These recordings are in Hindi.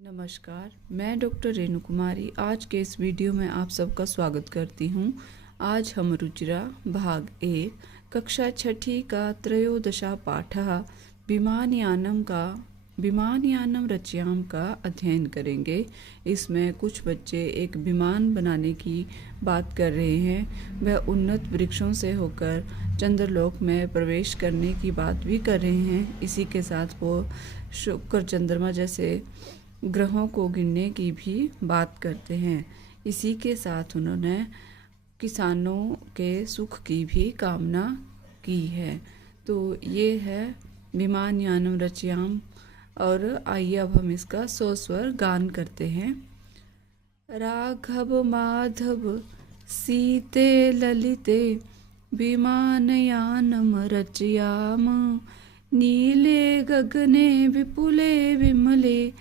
नमस्कार, मैं डॉक्टर रेणु कुमारी आज के इस वीडियो में आप सबका स्वागत करती हूँ। आज हम रुचिरा भाग 1 कक्षा छठी का त्रयोदशा पाठः विमानयानम रचयाम का अध्ययन करेंगे। इसमें कुछ बच्चे एक विमान बनाने की बात कर रहे हैं। वह उन्नत वृक्षों से होकर चंद्रलोक में प्रवेश करने की बात भी कर रहे हैं। इसी के साथ वो शुक्र चंद्रमा जैसे ग्रहों को गिनने की भी बात करते हैं। इसी के साथ उन्होंने किसानों के सुख की भी कामना की है। तो ये है विमानयानम रचयाम। और आइए अब हम इसका स्वस्वर गान करते हैं। राघव माधव सीते ललिते विमानयानम रचयाम नीले गगने विपुले विमले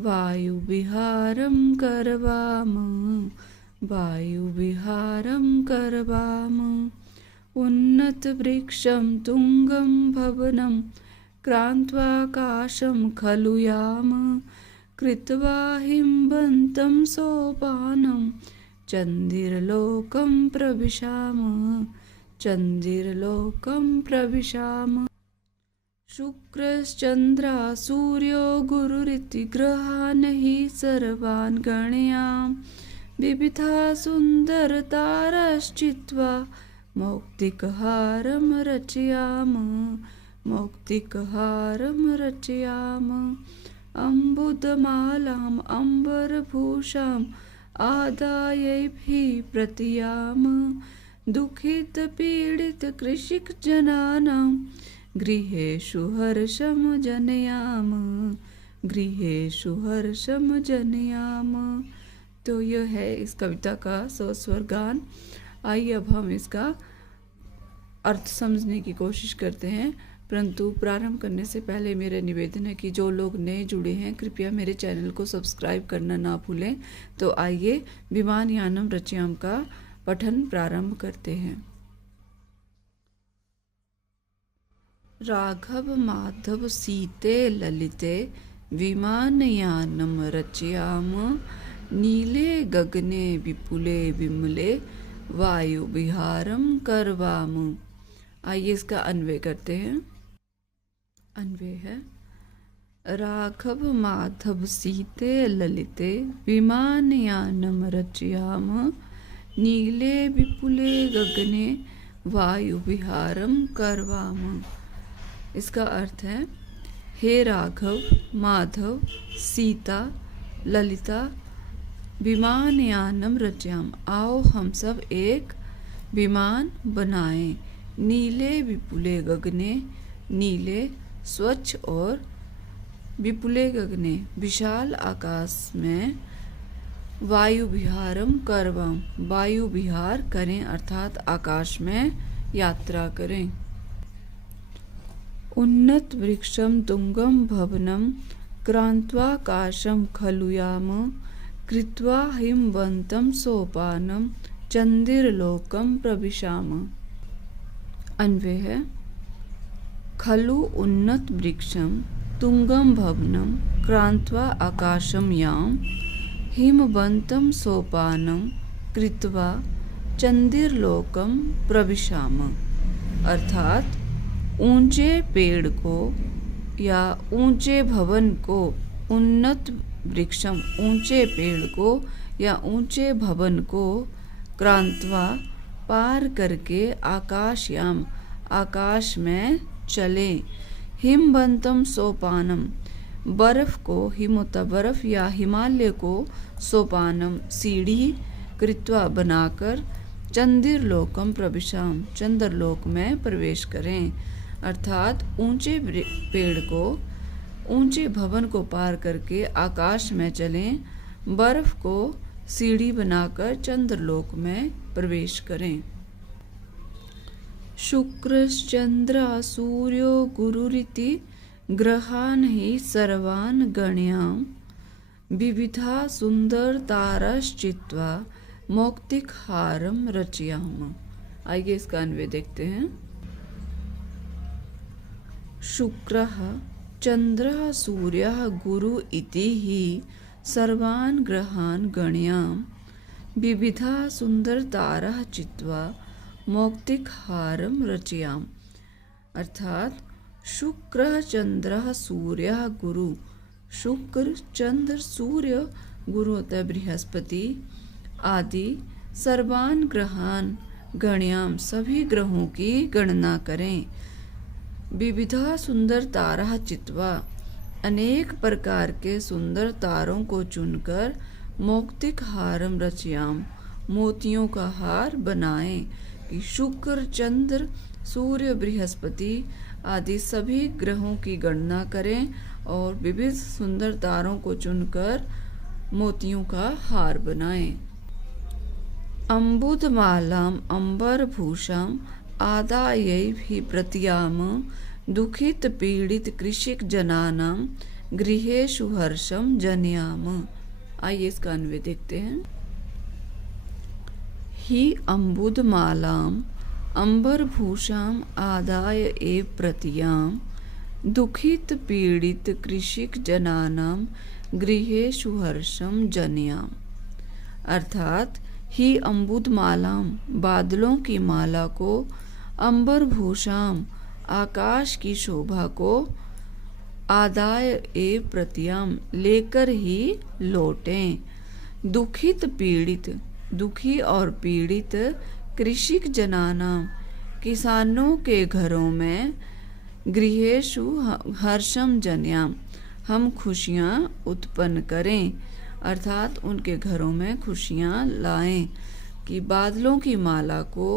वायुविहारं करवाम उन्नतवृक्षं तुंगं भवनं क्रान्त्वाकाशं खलु याम कृत्वा हिमवन्तं सोपानं चन्दिरलोकं प्रविशाम शुक्रश्चन्द्रा सूर्यो गुरुरिति ग्रहान् हि सर्वान् गणयाम विविधा सुन्दरतारश्चित्वा मौक्तिकहारं रचयाम अम्बुदमालाम् अम्बरभूषाम् आदायैभिः प्रतियाम दुःखितपीडितकृषिकजनानां गृहेषु हर्षं जनयाम। तो यह है इस कविता का स्वस्वर गान। आइए अब हम इसका अर्थ समझने की कोशिश करते हैं। परंतु प्रारंभ करने से पहले मेरा निवेदन है कि जो लोग नए जुड़े हैं कृपया मेरे चैनल को सब्सक्राइब करना ना भूलें। तो आइए विमानयानम रचयाम का पठन प्रारंभ करते हैं। राघव माधव सीते ललिते विमानयानम रचयाम नीले गगने विपुले विमले वायुविहारं करवाम। आइए इसका अन्वय करते हैं। अन्वय है राघव माधव सीते ललिते विमानयानम रचयाम नीले विपुले गगने वायुविहारं करवाम। इसका अर्थ है हे राघव माधव सीता ललिता विमानयानम रचयाम, आओ हम सब एक विमान बनाएं। नीले विपुले गगने, नीले स्वच्छ और विपुले गगने विशाल आकाश में वायु विहारम करवाम, वायु विहार करें अर्थात आकाश में यात्रा करें। उन्नत वृक्षम तुंगम भवनम क्रांत्वाकाशम खलु याम कृत्वा हिमवन्तं सोपानम चंदिरलोकम प्रविशाम। अन्वय है खलु उन्नत वृक्षम तुंगम भवनम क्रांत्वा आकाशम याम हिमवन्तं सोपानम कृत्वा चंदिरलोकम प्रविशाम। अर्थात ऊंचे पेड़ को या ऊंचे भवन को, उन्नत वृक्षम ऊंचे पेड़ को या ऊंचे भवन को क्रांत्वा पार करके आकाशयाम आकाश में चले हिमवन्तं सोपानम बर्फ को, हिमोता बर्फ या हिमालय को, सोपानम सीढ़ी कृत्वा बनाकर चंदिरलोकम प्रविशाम चंद्रलोक में प्रवेश करें। अर्थात ऊंचे पेड़ को, ऊंचे भवन को पार करके आकाश में चलें, बर्फ को सीढ़ी बनाकर चंद्रलोक में प्रवेश करें। शुक्रश्चन्द्रा सूर्यो गुरुरिति ग्रहान् हि सर्वान् गणयाम विविधा सुन्दरतारश्चित्वा मौक्तिकहारं रचयाम। आइए इसका अन्वय देखते हैं। शुक्रः चंद्रः सूर्यः गुरु इति हि सर्वान् ग्रहान् गण्याम् विविधा सुंदरतारः चित्वा मौक्तिकहारं रचयाम। अर्थात शुक्र चंद्र सूर्य गुरु, शुक्र चंद्र सूर्य गुरु होता है बृहस्पति आदि, सर्वान् ग्रहान् गण्याम सभी ग्रहों की गणना करें, विविधा सुंदर तारा चित्वा अनेक प्रकार के सुंदर तारों को चुनकर मौक्तिक हारम रचयाम मोतियों का हार बनाएं। कि शुक्र चंद्र सूर्य बृहस्पति आदि सभी ग्रहों की गणना करें और विविध सुंदर तारों को चुनकर मोतियों का हार बनाएं। अम्बुदमालाम अंबरभूषाम आदायै प्रतियाम दुखित पीड़ित कृषिक जनानाम गृहेषु हर्षम जनयाम। आइए इसका अन्वय देखते हैं। ही अम्बुदमालाम अंबरभूषाम आदाय एव प्रतियाम दुखित पीड़ित कृषिक जनानाम गृहेषु हर्षम जनयाम। अर्थात ही अम्बुदमालाम बादलों की माला को, अंबरभूषाम आकाश की शोभा को, आदाय एव प्रतियाम लेकर ही लौटें। दुखित पीड़ित दुखी और पीड़ित कृषिक जनानाम किसानों के घरों में, गृहेषु हर्षम जनयाम हम खुशियाँ उत्पन्न करें। अर्थात उनके घरों में खुशियाँ लाएं। कि बादलों की माला को,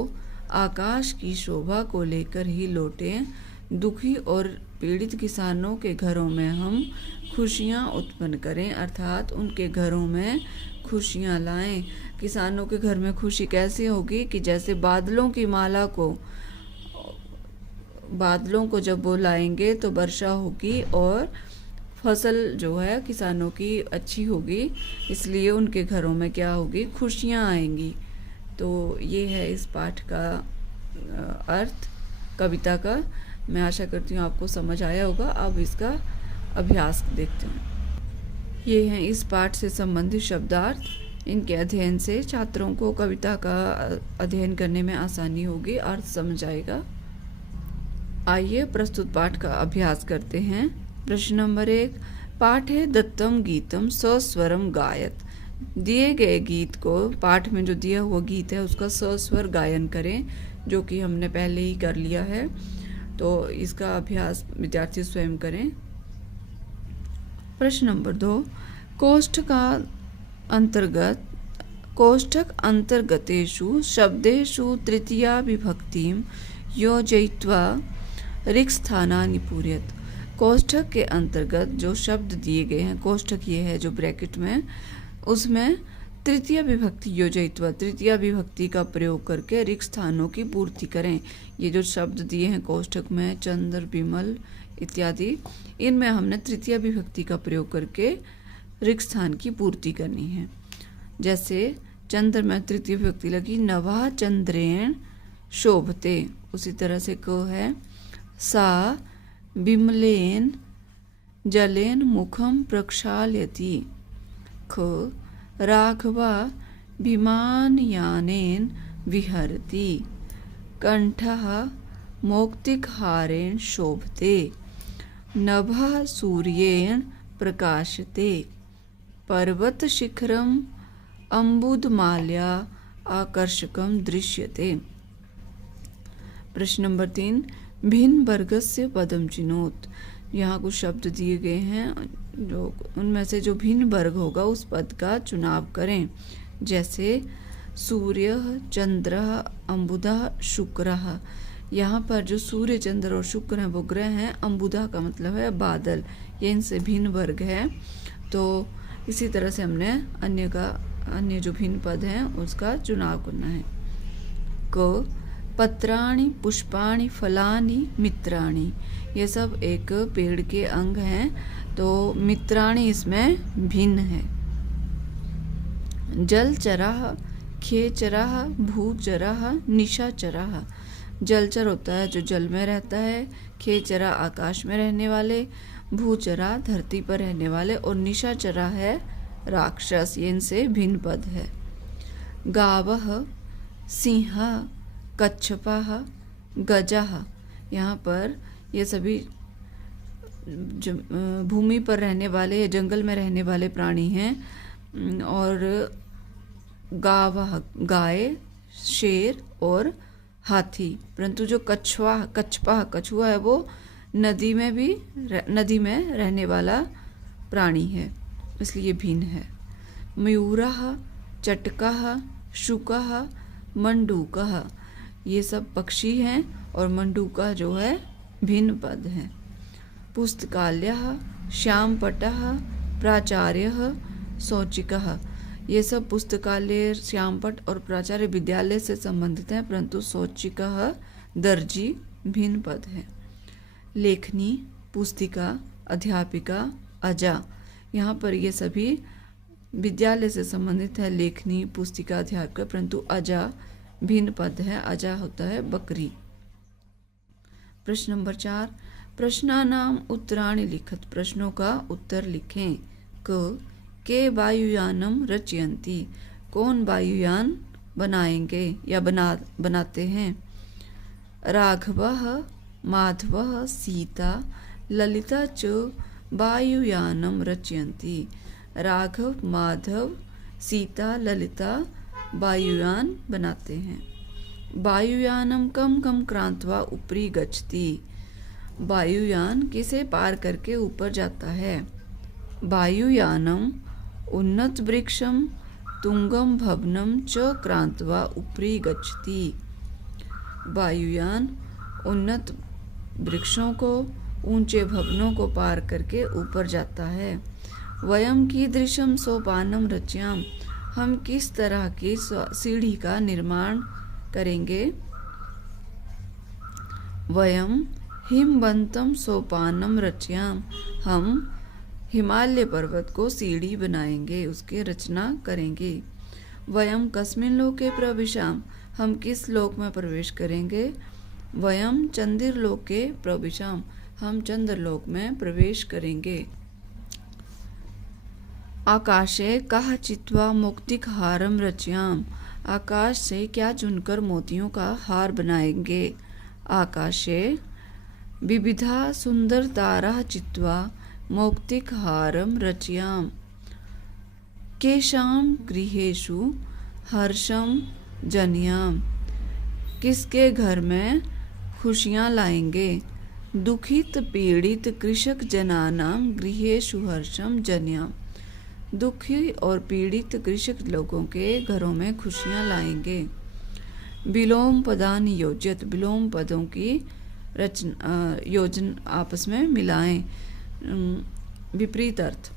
आकाश की शोभा को लेकर ही लौटें। दुखी और पीड़ित किसानों के घरों में हम खुशियाँ उत्पन्न करें, अर्थात उनके घरों में खुशियाँ लाएं। किसानों के घर में खुशी कैसे होगी कि जैसे बादलों की माला को, बादलों को जब वो लाएंगे तो वर्षा होगी और फसल जो है किसानों की अच्छी होगी, इसलिए उनके घरों में क्या होगी, खुशियाँ आएंगी। तो ये है इस पाठ का अर्थ कविता का। मैं आशा करती हूँ आपको समझ आया होगा। अब इसका अभ्यास देखते हैं। ये हैं इस पाठ से संबंधित शब्दार्थ। इनके अध्ययन से छात्रों को कविता का अध्ययन करने में आसानी होगी, अर्थ समझ आएगा। आइए प्रस्तुत पाठ का अभ्यास करते हैं। प्रश्न नंबर 1, पाठे दत्तम गीतम सस्वरम गायत। दिए गए गीत को, पाठ में जो दिया हुआ गीत है उसका सस्वर गायन करें, जो कि हमने पहले ही कर लिया है। तो इसका अभ्यास विद्यार्थी स्वयं करें। प्रश्न नंबर 2, कोष्ठक अंतर्गतेषु शब्देषु तृतीया विभक्तिं योजयित्वा रिक्स्थानानि पूरयेत्। कोष्ठक के अंतर्गत जो शब्द दिए गए हैं, कोष्ठक ये है जो ब्रैकेट में, उसमें तृतीय विभक्ति योजयित्वा तृतीय विभक्ति का प्रयोग करके रिक्त स्थानों की पूर्ति करें। ये जो शब्द दिए हैं कोष्ठक में, चंद्र, विमल इत्यादि, इनमें हमने तृतीय विभक्ति का प्रयोग करके रिक्त स्थान की पूर्ति करनी है। जैसे चंद्र में तृतीय विभक्ति लगी, नभः चंद्रेण शोभते। उसी तरह से को है, सा विमलेन जलेन मुखम प्रक्षाल्यति। ख राघवा विमानयानेन विहरति। कंठः मौक्तिकहारेण शोभते। नभः सूर्येण प्रकाशते। पर्वतशिखरम् अम्बुदमाल्या आकर्षकं दृश्यते। प्रश्न नंबर 3, भिन्न वर्गस्य पदम चिनोत। यहाँ कुछ शब्द दिए गए हैं, जो उनमें से जो भिन्न वर्ग होगा उस पद का चुनाव करें। जैसे सूर्य, चंद्र, अम्बुदा, शुक्र। यहाँ पर जो सूर्य, चंद्र और शुक्र हैं वो ग्रह हैं। अम्बुदा का मतलब है बादल, ये इनसे भिन्न वर्ग है। तो इसी तरह से हमने अन्य जो भिन्न पद हैं उसका चुनाव करना है। क पत्राणि पुष्पाणि फलानि मित्राणि। ये सब एक पेड़ के अंग हैं, तो मित्राणि इसमें भिन्न है। जलचरः, खेचरः, भूचरः, निशाचरः। जलचर होता है जो जल में रहता है, खेचरा आकाश में रहने वाले, भूचरा धरती पर रहने वाले, और निशाचरा है राक्षस, ये इनसे भिन्न पद है। गावः, सिंहः, कच्छपः, गजः, यहाँ पर ये सभी भूमि पर रहने वाले या जंगल में रहने वाले प्राणी हैं। और गावः गाय, शेर और हाथी। परंतु जो कछुआ है वो नदी में रहने वाला प्राणी है, इसलिए भिन्न है। मयूरः, चटकः, शुकः, मंडूकः, ये सब पक्षी हैं और मंडूका जो है भिन्न पद है। पुस्तकालयः, श्यामपट्टः, प्राचार्यः, शौचिकः, ये सब पुस्तकालय, श्यामपट्ट और प्राचार्य विद्यालय से संबंधित हैं, परंतु शौचिकः दर्जी भिन्न पद है। लेखनी, पुस्तिका, अध्यापिका, अजा, यहाँ पर ये सभी विद्यालय से संबंधित है। लेखनी, पुस्तिका, अध्यापिका, परंतु अजा भिन्न पद है। अजा होता है बकरी। प्रश्न नंबर 4, प्रश्नानाम उत्तराणि लिखत, प्रश्नों का उत्तर लिखें। के वायुयानम रचयन्ति, कौन वायुयान बनाएंगे या बनाते हैं। राघवः, माधवः, सीता, ललिता च वायुयानम रचयन्ति, राघव, माधव, सीता, ललिता वायुयान बनाते हैं। वायुयानम कम कम क्रांत्वा ऊपरी गच्छति, वायुयान किसे पार करके ऊपर जाता है। वायुयानम उन्नत वृक्षम तुंगम भवनम च क्रांत्वा ऊपरी गच्छति, वायुयान उन्नत वृक्षों को, ऊंचे भवनों को पार करके ऊपर जाता है। वयम कीदृशम सोपानम रचयाम, हम किस तरह की सीढ़ी का निर्माण करेंगे। वयम हिमवंतम सोपानम रचयाम, हम हिमालय पर्वत को सीढ़ी बनाएंगे, उसकी रचना करेंगे। वयम कस्मिन् लोके प्रविशाम, हम किस लोक में प्रवेश करेंगे। वयम चंद्रलोके प्रविशाम, हम चंद्रलोक में प्रवेश करेंगे। आकाशे कः चित्वा मौक्तिकहारम रचयाम, आकाश से क्या चुनकर मोतियों का हार बनाएंगे। आकाशे विविधा सुंदर तारा चित्वा मौक्तिकहारम रचयाम, केषां गृहेषु हर्षम जनयाम, किसके घर में खुशियाँ लाएंगे। दुखित पीड़ित कृषक जनानाम गृहेषु हर्षम जनयाम, दुखी और पीड़ित कृषक लोगों के घरों में खुशियाँ लाएंगे। विलोम पदानि योजयत, विलोम पदों की योजना आपस में मिलाएं। विपरीत अर्थ,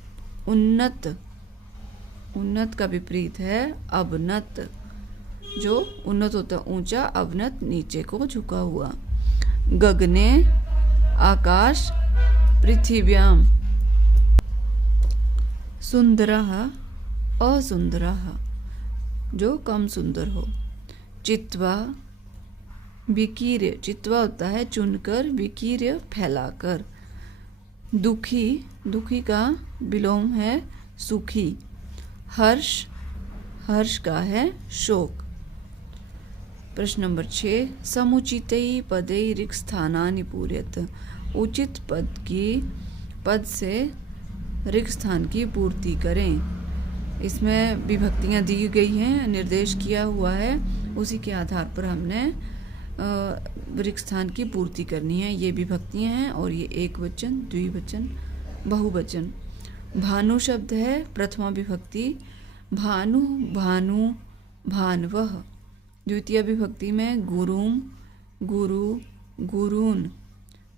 उन्नत, उन्नत का विपरीत है अवनत, जो उन्नत होता है ऊंचा, अवनत नीचे को झुका हुआ। गगने आकाश, पृथिव्याम सुंदरः असुंदरः, जो कम सुंदर हो। चित्वा विकीर्य, चित्वा होता है चुनकर, विकीर्य फैलाकर। दुखी, दुखी का विलोम है सुखी। हर्ष, हर्ष का है शोक। प्रश्न नंबर 6, समुचितै पदै रिक्स्थानानि पूरयत, उचित पद से रिक्त स्थान की पूर्ति करें। इसमें विभक्तियाँ दी गई हैं, निर्देश किया हुआ है, उसी के आधार पर हमने रिक्त स्थान की पूर्ति करनी है। ये विभक्तियाँ हैं और ये एक वचन, द्विवचन, बहुवचन। भानु शब्द है प्रथमा विभक्ति, भानु, भानु, भानवः। द्वितीय विभक्ति में गुरुम, गुरु, गुरून्।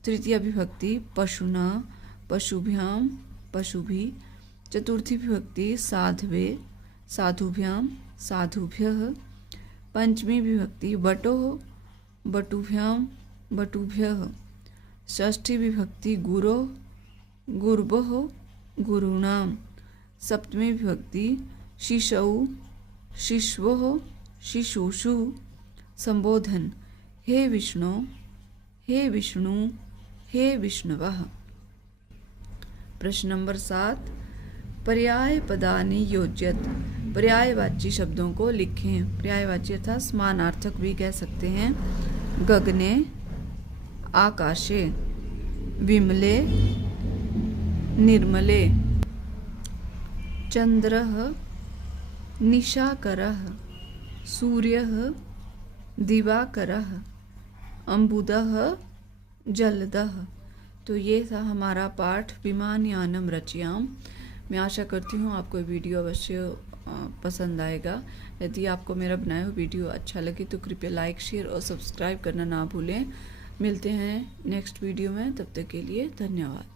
तृतीय विभक्ति पशुना, पशुभ्याम, पशुभि। चतुर्थी विभक्ति साध्वे, साधुभ्याम, साधुभ्यः। पंचमी विभक्ति बटोः, बटुभ्याम, बटुभ्यः। षष्ठी विभक्ति गुरोः, गुर्वोः, गुरूणाम। सप्तमी विभक्ति शिशौ, शिशवोः, शिशुषु। संबोधन, हे विष्णु, हे विष्णु, हे विष्णवः। प्रश्न नंबर 7, पर्याय पदानि योज्यत, पर्यायवाची शब्दों को लिखें। पर्यायवाची अर्थात समानार्थक भी कह सकते हैं। गगने, आकाशे, विमले, निर्मले, चंद्रः, निशाकरः, सूर्यः, दिवाकरः, अम्बुदः, जलदः। तो ये था हमारा पाठ विमानयानम रचयाम। मैं आशा करती हूँ आपको ये वीडियो अवश्य पसंद आएगा। यदि आपको मेरा बनाया हुआ वीडियो अच्छा लगे तो कृपया लाइक, शेयर और सब्सक्राइब करना ना भूलें। मिलते हैं नेक्स्ट वीडियो में, तब तक के लिए धन्यवाद।